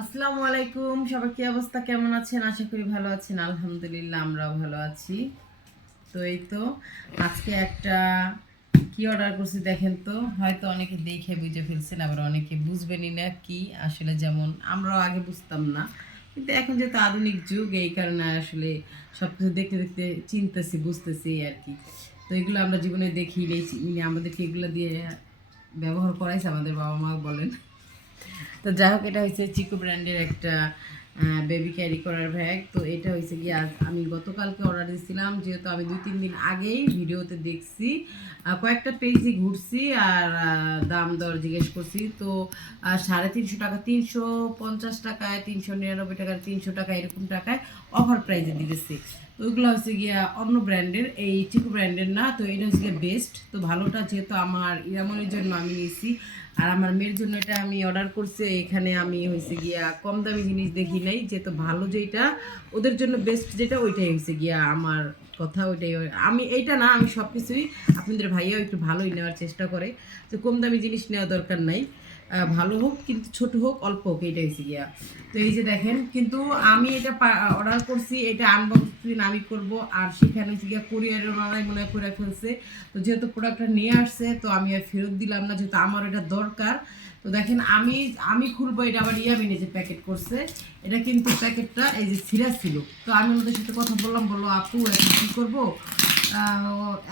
আসসালামু আলাইকুম, সবার কি অবস্থা, কেমন আছেন? আশা করি ভালো আছেন। আলহামদুলিল্লাহ, আমরাও ভালো আছি। তো এই তো আজকে একটা কি অর্ডার করছি দেখেন তো। হয়তো অনেকে দেখে বুঝে ফেলছেন, আবার অনেকে বুঝবেনই না কি আসলে। যেমন আমরাও আগে বুঝতাম না, কিন্তু এখন যেহেতু আধুনিক যুগ, এই কারণে আসলে সব কিছু দেখতে দেখতে চিনতেছি, বুঝতেছি এই আর কি। তো এগুলো আমরা জীবনে দেখি নেই, আমাদেরকে এগুলো দিয়ে ব্যবহার করাইছে আমাদের বাবা মা বলেন। তো যাই হোক, এটা হচ্ছে চিকো ব্র্যান্ডের একটা বেবি ক্যারি করার ব্যাগ। তো এটা হয়েছে কি, আজ আমি গতকালকে অর্ডার দিয়েছিলাম, যেহেতু আমি 2-3 দিন আগেই ভিডিওতে দেখছি, কয়েকটা পেজই ঘুরছি আর দাম দর জিজ্ঞেস করছি। তো 350 টাকা, 350 টাকায়, 399 টাকার, 300 টাকা, এরকম টাকায় অফার প্রাইজে দিতেছি। তো ওইগুলো হচ্ছে গিয়া অন্য ব্র্যান্ডের, এই চিকো ব্র্যান্ডের না। তো এটা হচ্ছে গিয়া বেস্ট। তো ভালোটা যেহেতু আমার ইরামনের জন্য আমি নিয়েছি, আর আমার মেয়ের জন্য এটা আমি অর্ডার করছি। এখানে আমি হয়েছে গিয়া কম দামি জিনিস দেখি নাই, যেহেতু ভালো যেটা ওদের জন্য বেস্ট যেটা ওইটাই হয়েছে গিয়া আমার কথা। ওইটাই আমি এইটা না, আমি সব কিছুই আপনাদের ভাইয়াও একটু ভালোই নেওয়ার চেষ্টা করে, যে কম দামি জিনিস নেওয়া দরকার নাই, ভালো হোক কিন্তু ছোট হোক, অল্প হোক, এইটা হয়েছে গিয়া। তো এই যে দেখেন, কিন্তু আমি এটা অর্ডার করছি, এটা আনবক্সিং আমি করব, আর সেখানে হচ্ছে গিয়া কোরিয়ারের ওনারাই মনে হয় করে ফেলছে। তো যেহেতু প্রোডাক্টটা নিয়ে আসছে, তো আমি আর ফেরত দিলাম না, যেহেতু আমার এটা দরকার। তো দেখেন, আমি আমি খুলবো এটা, আবার ইয়ামিনে যে প্যাকেট করছে, এটা কিন্তু প্যাকেটটা এই যে ছিঁড়া ছিল। তো আমি ওদের সাথে কথা বললাম, বললো আপু এখন কী করবো।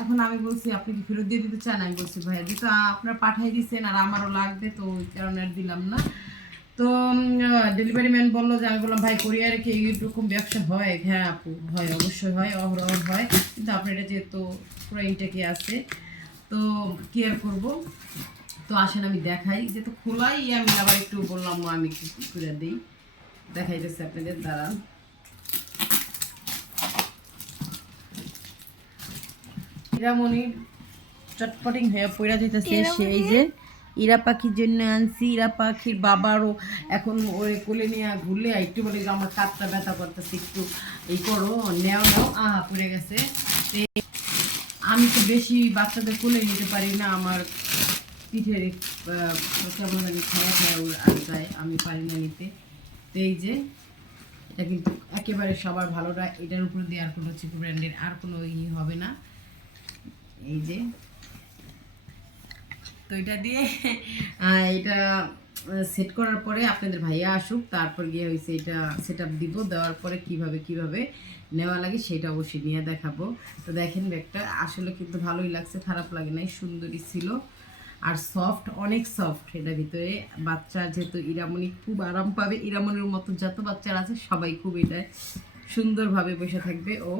এখন আমি বলছি আপনি কি ফেরত দিয়ে দিতে চান? আমি বলছি ভাইয়া, যেহেতু আপনার পাঠাই দিচ্ছেন আর আমারও লাগবে, তো ওই কারণে আর দিলাম না। তো ডেলিভারি ম্যান বললো যে, আমি বললাম ভাই কোরিয়ারে কি এইরকম ব্যবসা হয়? হ্যাঁ আপু, হয়, অবশ্যই হয়, অহরহ হয়, কিন্তু আপনার এটা যেহেতু পুরো ইনটেকে আছে, তো কি আর করবো। তো আসেন আমি দেখাই, যেহেতু খোলাই, আমি আবার একটু বললাম আমি একটু করে দিই, দেখাইতেছে আপনাদের, দাঁড়ান। হীরামণি চটপটিং হয়ে পড়া যেতেছে, সেই যে ইরা পাখির জন্য আনছি। ইরা পাখির বাবারও এখন ওরে কোলে নিয়ে ঘুরলে একটু বলে যে আমার কাতটা ব্যথা করতেছে, একটু এই করো, নেও নেও, আহা পড়ে গেছে। আমি তো বেশি বাচ্চাদের কোলে নিতে পারি না, আমার পিঠের কেমন জানি খায়া খায়া আর যায়, আমি পারি না নিতে। তো এই যে এটা কিন্তু একেবারে সবার ভালোটা, এটার উপর দিয়ে আর কোনো চিকু ব্র্যান্ডের আর কোনো হবে না। এই যে, তো এটা দিয়ে এটা সেট করার পরে আপনাদের ভাইয়া আসুক, তারপর গিয়ে হয়েছে এটা সেট আপ দিব, দেওয়ার পরে কিভাবে কিভাবে নেওয়া লাগে সেটা অবশ্যই নিয়ে দেখাবো। তো দেখেন, ব্যাগটা আসলে কিন্তু ভালোই লাগছে, খারাপ লাগে নাই, সুন্দরই ছিল। আর সফট, অনেক সফট এটার ভিতরে। বাচ্চা যেহেতু ইরামণি খুব আরাম পাবে, ইরামণির মতো যত বাচ্চারা আছে সবাই খুব এটা সুন্দরভাবে বসে থাকবে। ও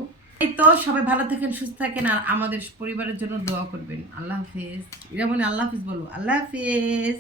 এই তো, সবাই ভালো থাকেন, সুস্থ থাকেন, আর আমাদের পরিবারের জন্য দোয়া করবেন। আল্লাহ হাফেজ। ইরামণি আল্লাহ হাফেজ বলো। আল্লাহ হাফেজ।